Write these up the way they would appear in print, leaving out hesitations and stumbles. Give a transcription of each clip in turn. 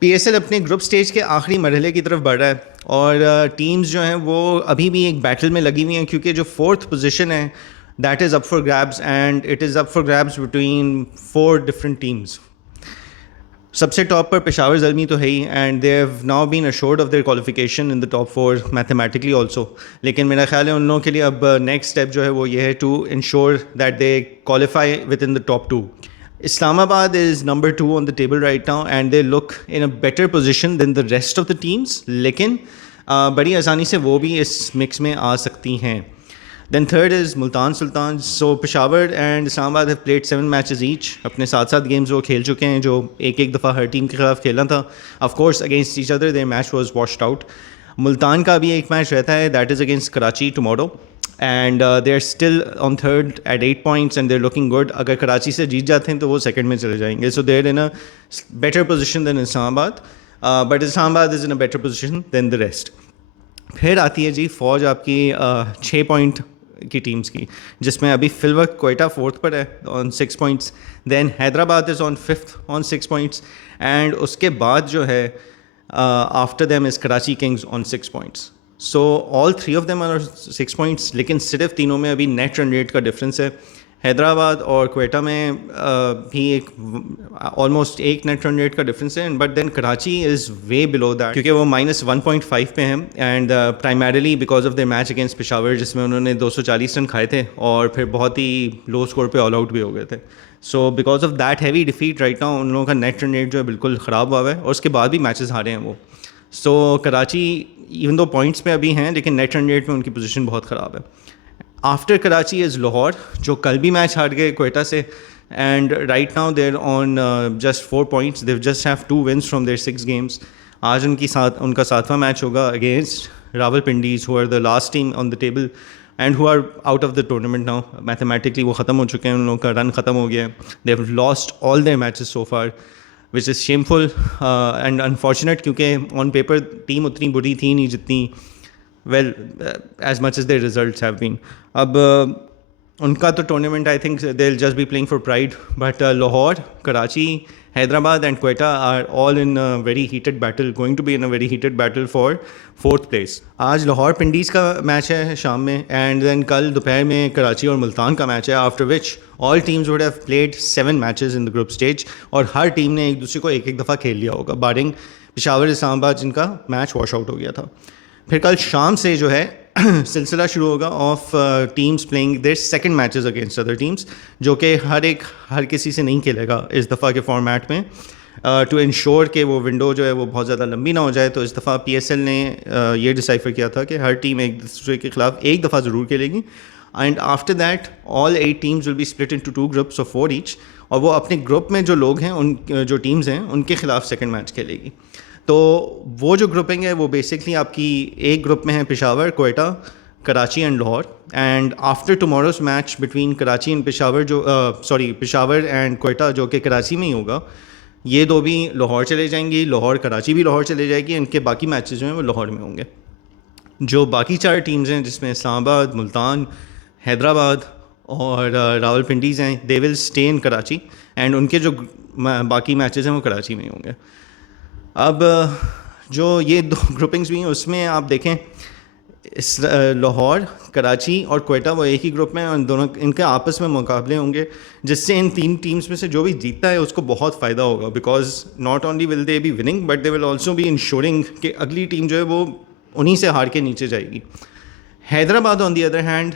پی S L اپنے group stage کے آخری مرحلے کی طرف بڑھ رہا ہے اور ٹیمز جو ہیں وہ ابھی بھی ایک بیٹل میں لگی ہوئی ہیں، کیونکہ جو فورتھ پوزیشن ہے that is up for grabs and it is up for grabs between 4 different teams. سب سے ٹاپ پر پشاور زلمی تو ہے ہی، and they have now been assured of their qualification in the top 4 mathematically also. لیکن میرا خیال ہے ان لوگوں کے لیے اب نیکسٹ اسٹیپ جو ہے وہ یہ ہے to ensure that they qualify with in the top 2. Islam Abad is number 2 on the table right now and they look in a better position than the rest of the teams, لیکن بڑی آسانی سے وہ بھی اس mix میں آ سکتی ہیں. Then third is Multan Sultan. So Peshawar and Islam Abad have played 7 matches each. اپنے 7 گیمز وہ کھیل چکے ہیں جو ایک دفعہ ہر ٹیم کے خلاف کھیلنا تھا. Of course against each other their match was washed out. Multan کا بھی ایک میچ رہتا ہے, that is against Karachi tomorrow. And they are still on third at 8 points and they are looking good. اگر کراچی سے جیت جاتے ہیں تو وہ سیکنڈ میں چلے جائیں گے. So they are in a better position than Islamabad, but Islamabad is in a better position than the rest. پھر آتی ہے جی فوج آپ کی 6 point کی ٹیمس کی, جس میں ابھی فی الوقت کوئٹہ 4th پر ہے on 6 points. Then Hyderabad is on 5th on 6 points. And اس کے بعد جو ہے after them is Karachi Kings on 6 points. So all 3 of them are 6 points, لیکن صرف تینوں میں ابھی نیٹ رن ریٹ کا ڈفرینس ہے. حیدرآباد اور کوئٹہ میں بھی ایک آلموسٹ ایک نیٹ رن ریٹ کا ڈفرینس ہے, but then Karachi is way below that کیونکہ وہ -1.5 پہ ہیں, and primarily because of their match against Peshawar جس میں انہوں نے 240 رن کھائے تھے اور پھر بہت ہی لو اسکور پہ آل آؤٹ بھی ہو گئے تھے. So because of that heavy defeat right now in لوگوں کا نیٹ رن ریٹ جو ہے بالکل خراب ہوا ہے, اور اس کے بعد بھی میچز ہارے ہیں وہ. سو کراچی ایون دو پوائنٹس پہ ابھی ہیں لیکن نیٹ رن ریٹ میں ان کی پوزیشن بہت خراب ہے. آفٹر کراچی از لاہور, جو کل بھی میچ ہار گئے کوئٹہ سے, and right now they're on just 4 points. They just have 2 wins from their 6 games. آج ان کا 7واں میچ ہوگا against Rawalpindiz who are the last team on the table and who are out of the tournament now. Mathematically وہ ختم ہو چکے ہیں, ان لوگوں کا رن ختم ہو گیا ہے. They have lost all their matches so far which is shameful and unfortunate, کیونکہ آن پیپر ٹیم اتنی بری تھی نہیں جتنی well as much as their results have been. اب ان کا تو tournament I think they will just be playing for pride, but Lahore, Karachi, Hyderabad and Quetta are all in very heated battle, going to be in a very heated battle for 4th place. آج لاہور پنڈیز کا match ہے شام میں, and then کل دوپہر میں کراچی اور ملتان کا میچ ہے, after which all teams would have played 7 matches in the group stage, اور ہر ٹیم نے ایک دوسرے کو ایک دفعہ کھیل لیا ہوگا بارنگ پشاور اسلام آباد جن کا میچ واش آؤٹ ہو گیا تھا. پھر کل شام سے جو ہے سلسلہ شروع ہوگا of teams playing there second matches against other teams, جو کہ ہر کسی سے نہیں کھیلے گا اس دفعہ کے فارمیٹ میں, ٹو انشور کہ وہ ونڈو جو ہے وہ بہت زیادہ لمبی نہ ہو جائے. تو اس دفعہ پی ایس ایل نے یہ ڈیسائفر کیا تھا کہ ہر ٹیم ایک دوسرے کے خلاف ایک دفعہ ضرور کھیلے گی, and after that all 8 teams will be split into 2 groups of 4 each, اور وہ اپنے گروپ میں جو لوگ ہیں ان جو ٹیمز ہیں ان کے خلاف سیکنڈ میچ کھیلے گی. تو وہ جو گروپنگ ہے وہ بیسکلی آپ کی ایک گروپ میں ہے Peshawar, Quetta, Karachi and Lahore, and after tomorrow's match between Karachi and Peshawar Peshawar and Quetta جو کہ کراچی میں ہی ہوگا, یہ دو بھی لاہور چلے جائیں گی, لاہور کراچی بھی لاہور چلے جائے گی, ان کے باقی میچز جو ہیں وہ لاہور میں ہوں گے. جو باقی 4 teams ہیں جس میں اسلام آباد, ملتان, حیدرآباد اور راول پنڈیز ہیں, they will stay in Karachi, and ان کے جو باقی میچز ہیں وہ کراچی میں ہی ہوں گے. اب جو یہ 2 groupings بھی ہیں اس میں آپ دیکھیں لاہور, کراچی اور کوئٹہ وہ ایک ہی گروپ میں, اور دونوں ان کے آپس میں مقابلے ہوں گے, جس سے ان 3 teams میں سے جو بھی جیتتا ہے اس کو بہت فائدہ ہوگا, because not only will they be winning but they will also be ensuring کہ اگلی ٹیم جو ہے وہ انہیں سے ہار کے نیچے جائے گی. Hyderabad on the other hand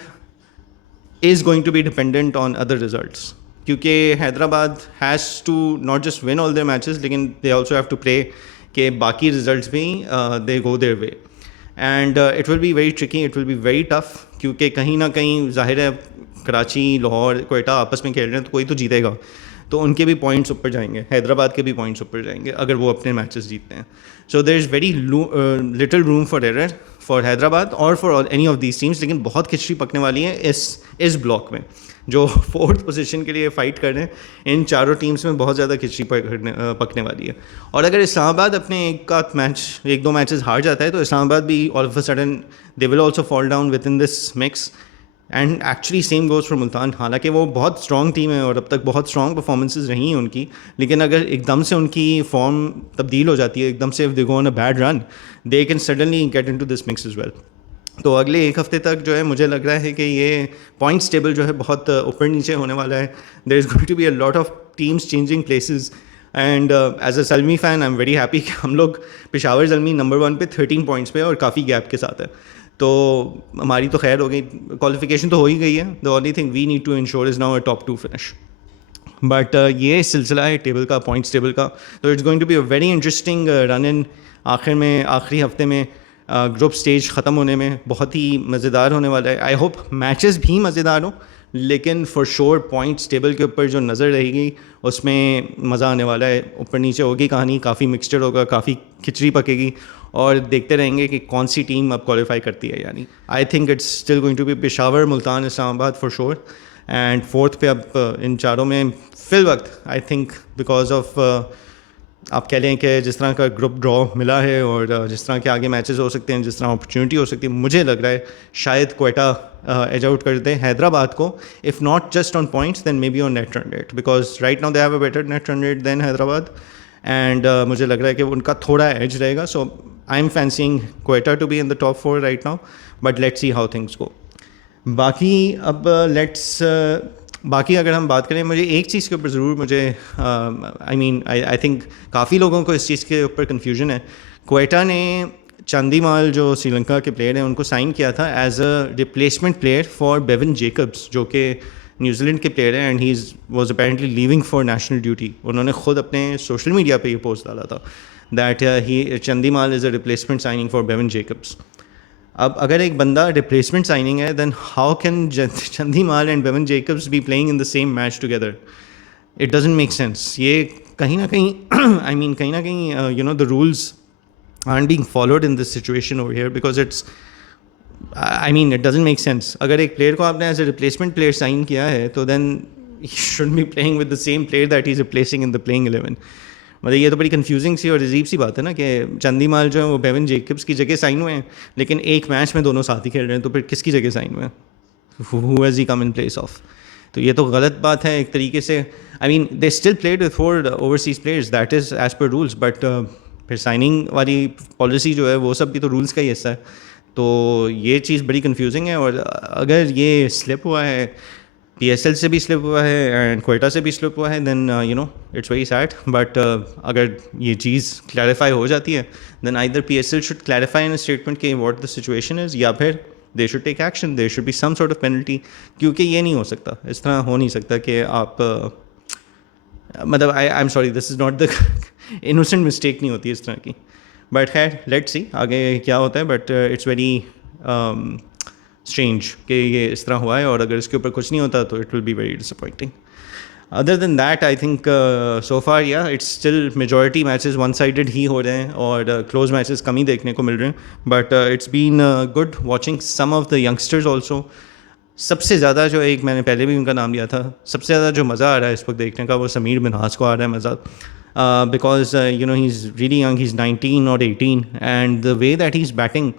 is going to be dependent on other results, کیونکہ Hyderabad has to not just win all their matches لیکن they also have to play کہ باقی ریزلٹس بھی they go their way, and it will be very tricky, it will be very tough, کیونکہ کہیں نہ کہیں ظاہر ہے کراچی, لاہور, کوئٹہ آپس میں کھیل رہے ہیں تو کوئی تو جیتے گا, تو ان کے بھی پوائنٹس اوپر جائیں گے, حیدرآباد کے بھی پوائنٹس اوپر جائیں گے اگر وہ اپنے میچز جیتتے ہیں. So there is very little room for error for Hyderabad اور for any of these teams, لیکن بہت کھچڑی پکنے والی ہے اس بلاک میں. جو 4th پوزیشن کے لیے فائٹ کر رہے ہیں ان 4 ٹیمس میں بہت زیادہ کھچڑی پکنے والی ہے. اور اگر اسلام آباد اپنے ایک دو میچز ہار جاتا ہے تو اسلام آباد بھی all of a sudden they will also fall down with in this mix, and actually same goes for Multan. حالانکہ وہ بہت اسٹرانگ ٹیم ہے اور اب تک بہت اسٹرانگ پرفارمنسز رہی ہیں ان کی, لیکن اگر ایک دم سے ان کی فارم تبدیل ہو جاتی ہے, ایک دم سے if they go on a bad run, they can suddenly get into this mix as well. تو اگلے ایک ہفتے تک جو ہے مجھے لگ رہا ہے کہ یہ پوائنٹس ٹیبل جو ہے بہت اوپر نیچے ہونے والا ہے. There is going to be a lot of teams changing places. And as a Zalmi fan I am very happy کہ ہم لوگ پشاور زلمی نمبر 1 پہ 13 پوائنٹس پہ اور کافی گیپ کے ساتھ ہے. تو ہماری تو خیر ہو گئی, کوالیفیکیشن تو ہو ہی گئی ہے. The only thing we need to ensure is now a top 2 finish. But یہ سلسلہ ہے ٹیبل کا, پوائنٹس ٹیبل کا. تو it's going to be a very interesting run in. آخر میں آخری ہفتے میں گروپ سٹیج ختم ہونے میں بہت ہی مزیدار ہونے والا ہے. آئی ہوپ میچز بھی مزیدار ہوں, لیکن فار شور پوائنٹس ٹیبل کے اوپر جو نظر رہے گی اس میں مزہ آنے والا ہے. اوپر نیچے ہوگی کہانی, کافی مکسچر ہوگا, کافی کھچڑی پکے گی, اور دیکھتے رہیں گے کہ کون سی ٹیم اب کوالیفائی کرتی ہے. یعنی I think it's still going to be Peshawar, Multan, Islamabad for شور. اینڈ فورتھ پہ اب ان چاروں میں فی الوقت آئی تھنک بیکاز آف آپ کہہ لیں کہ جس طرح کا گروپ ڈرا ملا ہے اور جس طرح کے آگے میچز ہو سکتے ہیں, جس طرح اپرچونیٹی ہو سکتی ہے, مجھے لگ رہا ہے شاید کوئٹہ ایج آؤٹ کر دے حیدرآباد کو. If not just on points then maybe on net run rate, because right now they have a better net run rate than Hyderabad. And مجھے لگ رہا ہے کہ ان کا تھوڑا ایج رہے گا. So I am fancying Quetta to be in the top 4 right now, but let's see how things go. باقی اب باقی اگر ہم بات کریں, مجھے ایک چیز کے اوپر ضرور مجھے آئی تھنک کافی لوگوں کو اس چیز کے اوپر کنفیوژن ہے. کوئٹہ نے چاندی مال جو سری لنکا کے پلیئر ہیں ان کو سائن کیا تھا as a replacement player for Bevon Jacobs, جو کہ نیوزی لینڈ کے پلیئر ہیں, and he was apparently leaving for national duty. انہوں نے خود اپنے سوشل میڈیا پہ یہ پوسٹ ڈالا تھا that he Chandimal is a replacement signing for Bevon Jacobs. اب اگر ایک بندہ ریپلیسمنٹ سائننگ ہے, then how can Chandimal and Bevon Jacobs be playing in the same match together? It doesn't make sense. یہ کہیں نہ کہیں کہیں نہ کہیں you know the rules aren't being followed in this situation over here, because it's it doesn't make sense. اگر ایک player کو آپ نے as a replacement player sign کیا ہے تو then he shouldn't be playing with the same player that he is replacing in the playing 11. مطلب یہ تو بڑی کنفیوزنگ سی اور عجیب سی بات ہے نا کہ چندی مال جو ہے وہ بیون جیکبس کی جگہ سائن ہوئے ہیں, لیکن ایک میچ میں دونوں ساتھ ہی کھیل رہے ہیں, تو پھر کس کی جگہ سائن ہوئے ہیں؟ Who has he come in place of? تو یہ تو غلط بات ہے ایک طریقے سے. They still played with 4 overseas players, that is as per rules, but پھر سائننگ والی پالیسی جو ہے وہ سب بھی تو رولس کا ہی حصہ ہے. تو یہ چیز بڑی کنفیوزنگ ہے. اور اگر یہ سلپ ہوا ہے, پی ایس ایل سے بھی سلپ ہوا ہے اینڈ کوئٹہ سے بھی سلپ ہوا ہے, then you know it's very sad. But اگر یہ چیز کلیریفائی ہو جاتی ہے, then either P S L should clarify an statement کہ واٹ دا سچویشن از, یا پھر they should take action, there should be some sort of penalty. کیونکہ یہ نہیں ہو سکتا, اس طرح ہو نہیں سکتا کہ آپ مطلب I am sorry this is not the innocent mistake نہیں ہوتی اس طرح کی. بٹ خیر لیٹ سی آگے کیا ہوتا ہے. بٹ اٹس ویری اسٹرینج کہ یہ اس طرح ہوا ہے, اور اگر اس کے اوپر کچھ نہیں ہوتا تو it will be very disappointing. Other than that I think so far yeah it's still majority matches one sided ہی ہو رہے ہیں اور کلوز میچز کم ہی دیکھنے کو مل رہے ہیں. But it's been good watching some of the youngsters also. سب سے زیادہ جو ایک میں نے پہلے بھی ان کا نام لیا تھا, سب سے زیادہ جو مزہ آ رہا ہے اس وقت دیکھنے کا وہ سمیر منہاس کو آ رہا ہے مزہ, because you know he is really young, he is 19 اور 18, and the way that he is batting.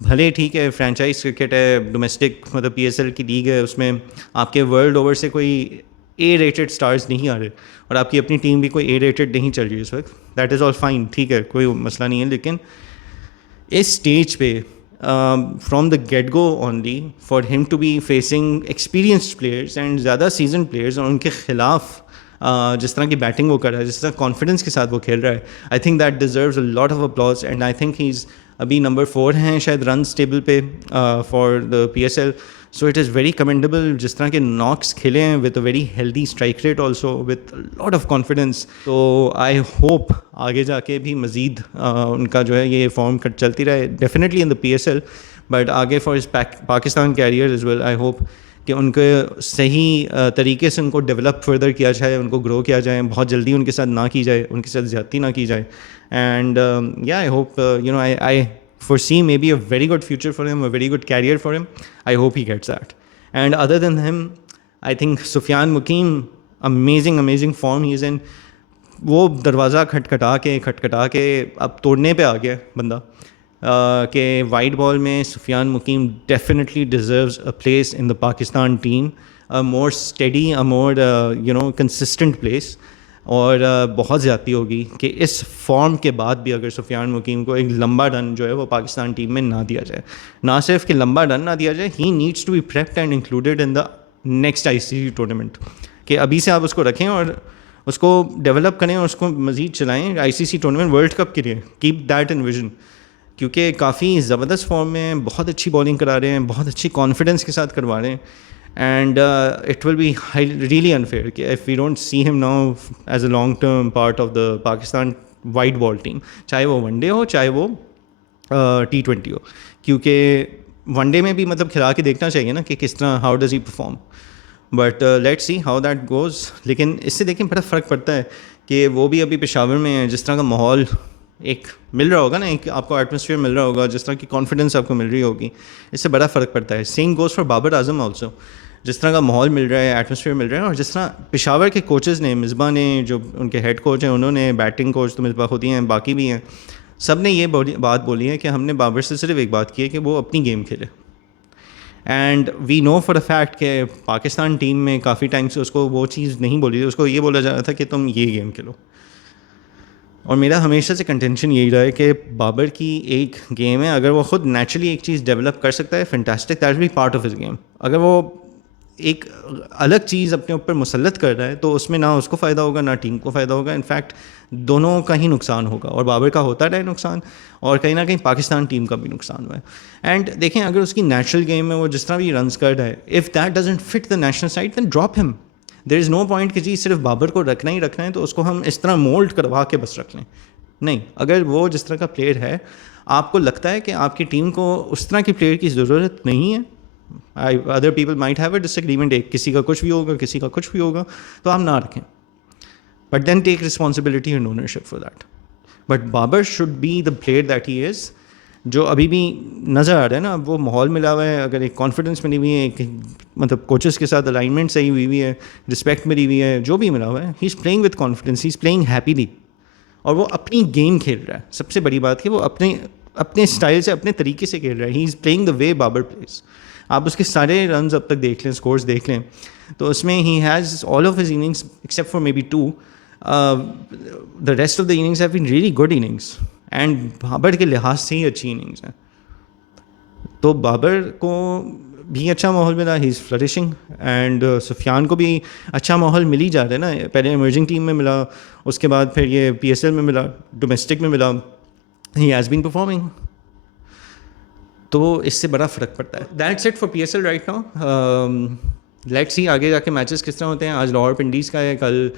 بھلے ٹھیک ہے فرینچائز کرکٹ ہے, ڈومیسٹک مطلب پی ایس ایل کی لیگ ہے, اس میں آپ کے ورلڈ اوور سے کوئی اے ریٹڈ سٹارز نہیں آ رہے, اور آپ کی اپنی ٹیم بھی کوئی اے ریٹڈ نہیں چل رہی اس وقت. دیٹ از آل فائن, ٹھیک ہے, کوئی مسئلہ نہیں ہے. لیکن اس اسٹیج پہ from the get go only for him to be facing experienced players and زیادہ سیزن پلیئرز, اور ان کے خلاف جس طرح کی بیٹنگ وہ کر رہا ہے, جس طرح کانفیڈنس کے ساتھ وہ کھیل رہا ہے, I think that deserves a lot of applause. And I think he is ابھی نمبر 4 ہیں شاید رنس ٹیبل پہ for the P S L. So it is very commendable جس طرح کے ناکس کھیلے ہیں with a very healthy strike rate also with lot of confidence. تو آئی ہوپ آگے جا کے بھی مزید ان کا جو ہے یہ فارم چلتی رہے, definitely in the P S L, but آگے for his Pakistan career as well. I hope کہ ان کے صحیح طریقے سے ان کو ڈیولپ فردر کیا جائے, ان کو گرو کیا جائے, بہت جلدی ان کے ساتھ نہ کی جائے, ان کے ساتھ زیادتی نہ کی جائے. اینڈ یا I hope you know I foresee maybe a very good future for him, a very good career for him. I hope he gets that. And other than him, I think Sufyan Muqeem, amazing form he is in. وہ دروازہ کھٹکھٹا کے اب توڑنے پہ آ گیا بندہ. کہ white ball میں سفیان مقیم definitely deserves a place in the Pakistan team, a more steady, a more consistent place. اور بہت زیادتی ہوگی کہ اس فارم کے بعد بھی اگر سفیان مقیم کو ایک لمبا رن جو ہے وہ پاکستان ٹیم میں نہ دیا جائے. نہ صرف کہ لمبا رن نہ دیا جائے, he needs to be prepped and included in the next ICC tournament, کہ ابھی سے آپ اس کو رکھیں اور اس کو ڈیولپ کریں اور اس کو مزید چلائیں ICC ٹورنامنٹ ورلڈ کپ کے لیے. کیپ دیٹ ان ویژن, کیونکہ کافی زبردست فارم میں, بہت اچھی بالنگ کرا رہے ہیں, بہت اچھی کانفیڈنس کے ساتھ کروا رہے ہیں. And it will be really unfair کہ if we don't see him now as a long term part of the Pakistan white ball team, چاہے وہ ون ڈے ہو چاہے وہ T20 ہو, کیونکہ ون ڈے میں بھی مطلب کھلا کے دیکھنا چاہیے نا کہ کس طرح how does he perform. But let see how that goes. لیکن اس سے دیکھیں بڑا فرق پڑتا ہے کہ وہ بھی ابھی پشاور میں ہے, جس طرح کا ماحول ایک مل رہا ہوگا نا, ایک آپ کو ایٹماسفیئر مل رہا ہوگا, جس طرح کی کانفیڈنس آپ کو مل رہی ہوگی, اس سے بڑا فرق پڑتا ہے. Same goes for Babar Azam also, جس طرح کا ماحول مل رہا ہے, ایٹماسفیئر مل رہا ہے, اور جس طرح پشاور کے کوچز نے, مصباح نے, جو ان کے ہیڈ کوچ ہیں, انہوں نے, بیٹنگ کوچ تو مصباح خود ہی ہیں, باقی بھی ہیں, سب نے یہ بات بولی ہے کہ ہم نے بابر سے صرف ایک بات کی ہے کہ وہ اپنی گیم کھیلے. And we know for a fact کہ پاکستان ٹیم میں کافی ٹائم سے اس کو وہ چیز نہیں بولی تھی, اس کو یہ بولا جا رہا تھا کہ تم یہ گیم کھیلو. اور میرا ہمیشہ سے کنٹینشن یہی رہا ہے کہ بابر کی ایک گیم ہے, اگر وہ خود نیچرلی ایک چیز ڈیولپ کر سکتا ہے, fantastic, that will be part of his game. اگر وہ ایک الگ چیز اپنے اوپر مسلط کر رہا ہے تو اس میں نہ اس کو فائدہ ہوگا نہ ٹیم کو فائدہ ہوگا, انفیکٹ دونوں کا ہی نقصان ہوگا. اور بابر کا ہوتا رہا ہے نقصان, اور کہیں نہ کہیں پاکستان ٹیم کا بھی نقصان ہوا ہے. اینڈ دیکھیں اگر اس کی نیچرل گیم میں وہ جس طرح بھی رنس کر رہا ہے, if that doesn't fit the national side then drop him. There is know point کہ جی صرف بابر کو رکھنا ہی رکھنا ہے تو اس کو ہم اس طرح مولڈ کروا کے بس رکھ لیں. نہیں, اگر وہ جس طرح کا پلیئر ہے, آپ کو لگتا ہے کہ آپ کی ٹیم کو اس طرح کی پلیئر کی ضرورت نہیں ہے, other people might have a disagreement, کسی کا کچھ بھی ہوگا کسی کا کچھ بھی ہوگا, تو آپ نہ رکھیں, but then take responsibility and ownership for that. But Babar should be the player that he is, جو ابھی بھی نظر آ رہا ہے نا. اب وہ ماحول ملا ہوا ہے, اگر ایک کانفیڈنس ملی ہوئی ہے, ایک مطلب کوچز کے ساتھ الائنمنٹ صحیح ہوئی ہوئی ہے, رسپیکٹ ملی ہوئی ہے, جو بھی ملا ہوا ہے, he is playing with confidence, he is playing happily, اور وہ اپنی گیم کھیل رہا ہے. سب سے بڑی بات کہ وہ اپنے اسٹائل سے, اپنے طریقے سے کھیل رہا ہے. He is playing the way Babar plays. آپ اس کے سارے رنز اب تک دیکھ لیں, اسکورز دیکھ لیں, تو اس میں he has all of his innings except for maybe 2, the rest of the innings have been really good innings, and Babar کے لحاظ سے ہی اچھی اننگس ہیں. تو بابر کو بھی اچھا ماحول ملا, ہی از فلرشنگ, اینڈ سفیان کو بھی اچھا ماحول مل ہی جا رہا ہے نا. پہلے ایمرجنگ ٹیم میں ملا, اس کے بعد پھر یہ PSL میں ملا, ڈومیسٹک میں ملا, ہی ہیز بین پرفارمنگ. تو اس سے بڑا فرق پڑتا ہے. That's it for PSL right now. Let's see آگے جا کے میچز کس طرح ہوتے ہیں. آج لاہور پنڈیز کا ہے, کل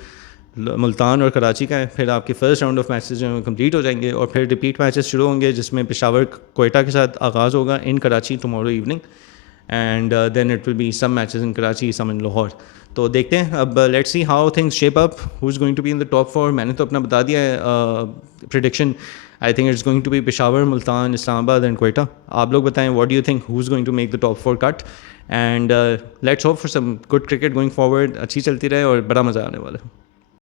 ملتان اور کراچی کا ہے, پھر آپ کے فرسٹ راؤنڈ آف میچز جو ہیں وہ کمپلیٹ ہو جائیں گے, اور پھر ریپیٹ میچز شروع ہوں گے, جس میں پشاور کوئٹہ کے ساتھ آغاز ہوگا in Karachi tomorrow evening, and then it will be some matches in Karachi, some in Lahore. تو دیکھتے ہیں اب, let's see how things shape up, who is going to be in the top 4. میں نے تو اپنا بتا دیا ہے prediction. I think it's going to be Peshawar, Multan, Islamabad and Quetta. آپ لوگ بتائیں what do you think, who is going to make the top 4 cut, and let's hope for some good cricket going forward. اچھی چلتی رہے اور بڑا مزہ آنے والا ہے.